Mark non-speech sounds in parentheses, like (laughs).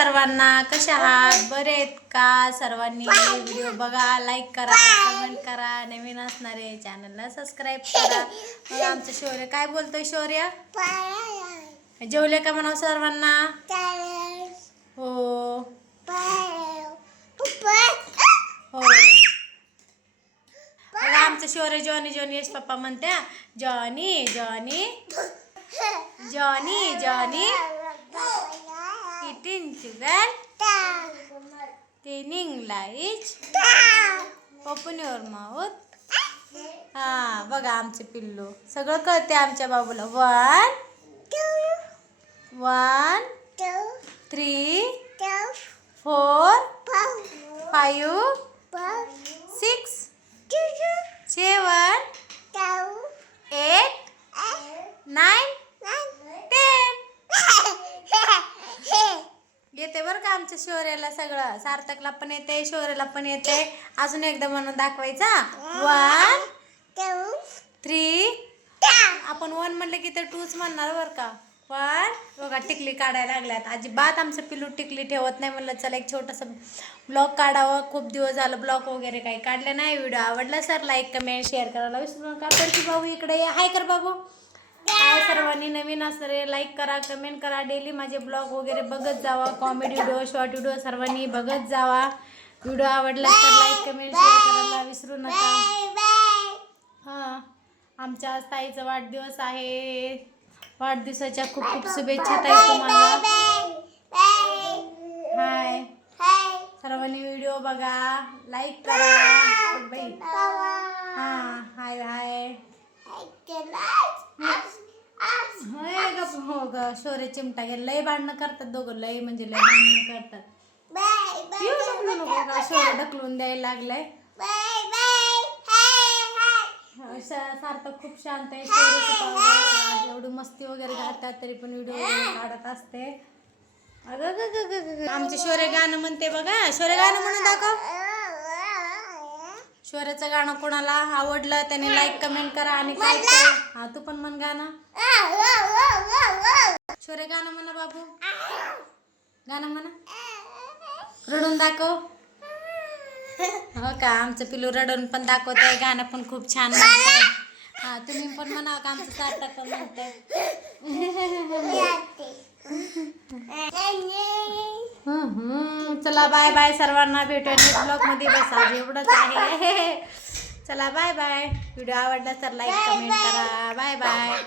सर्वांना कशा आहात? बरे आहेत का? सर्वांनी व्हिडिओ बघा लाईक करा कमेंट करा. नवीन असणारे चॅनलला सबस्क्राईब करा. मग आमचं शौर्य काय बोलतोय शौर्य? जेवले का म्हणाव सर्वांना? हो. हो. आमचं शौर्य जॉनी जॉनी यश पप्पा म्हणत्या. Johnny Johnny Johnny Johnny. Eating sugar telling लाईच open your mouth हा बघा आमचे पिल्लू. सगळं कळते आमच्या बाबूला. One one three four five बरं का आमच्या शौर्याला सगळं? सार्थकला पण येते शौर्याला पण येते. अजून एकदा म्हणून दाखवायचा वन थ्री आपण वन म्हणलं की तर टूच म्हणणार बरं का? वन बघा टिकली काढायला लागल्यात. अजिबात आमचं पिलू टिकली ठेवत नाही म्हणलं चला एक छोटंसं ब्लॉग काढावं. खूप दिवस झालं ब्लॉग वगैरे काही काढले नाही. व्हिडिओ आवडला सर लाईक कमेंट शेअर करायला विसरू नका. परती भाऊ इकडे हाय कर बाबू. काय सर्वांनी नवीन असणारे लाईक करा कमेंट करा. डेली माझे ब्लॉग वगैरे बघत जावा. कॉमेडी व्हिडिओ शॉर्ट व्हिडिओ सर्वांनी बघत जावा. व्हिडिओ आवडला तर लाईक कमेंट शेअर करायला विसरू नका. हां आमच्या आज ताईचा वाढदिवस आहे. वाढदिवसाच्या खूप खूप शुभेच्छा ताई तुम्हाला. हाय सर्वांनी व्हिडिओ बघा. लाईक करा बाई हां हाय हाय होय ग हो ग शोरे चिमटा घे. लय भांडणं करतात दोघं लय म्हणजे लय भांडणं करतात. येऊ नको का ढकलून द्यायला लागलाय? सार्थक खूप शांत आहे शौर्य. एवढी मस्ती वगैरे घालतात तरी पण व्हिडिओ काढत असते. अगं. आमचे शौर्य गाणं म्हणते बघा. शौर्य गाणं म्हणून दाखव. शौर्याचं गाणं कोणाला आवडलं त्याने लाईक कमेंट करा आणि काय हा तू पण म्हण गाणं. शौर्य गाणं म्हणा बाबू. गाणं म्हणा. रडून दाखव. हो का? आमचं पिलू रडून पण दाखवतंय. गाणं पण खूप छान म्हणतंय. हा तुम्ही पण म्हणा का आमचं सार्थक पण म्हणतंय. (laughs) (laughs) चला बाय बाय सर्वांना भेटूया नेक्स्ट ब्लॉगमध्ये. बस एवढंच आहे. (laughs) चला बाय बाय. व्हिडिओ आवडला तर लाईक कमेंट करा. बाय. बाय